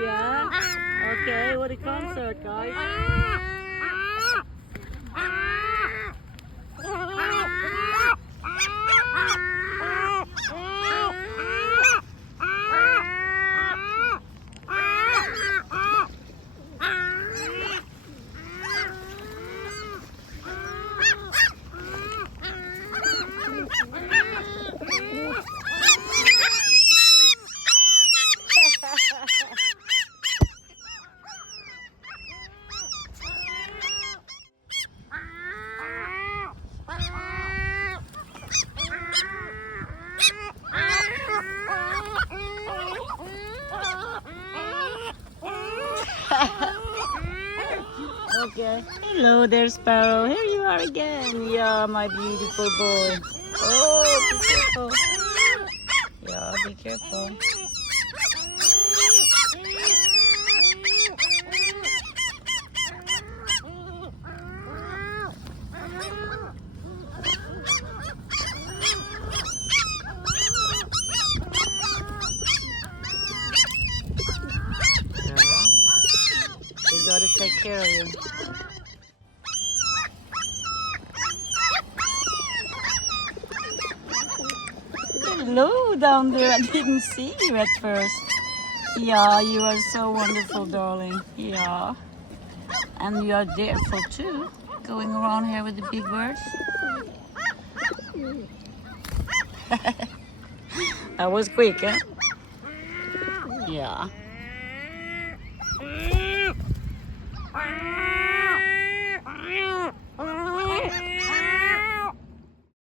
Yeah. Okay, what a concert, guys. Okay. Hello there, Sparrow. Here you are again. Yeah, my beautiful boy. Oh, be careful. Yeah, be careful. You gotta take care of you. Hello down there. I didn't see you at first. Yeah, you are so wonderful, darling. Yeah. And you are careful too, going around here with the big birds. That was quick, huh? Yeah.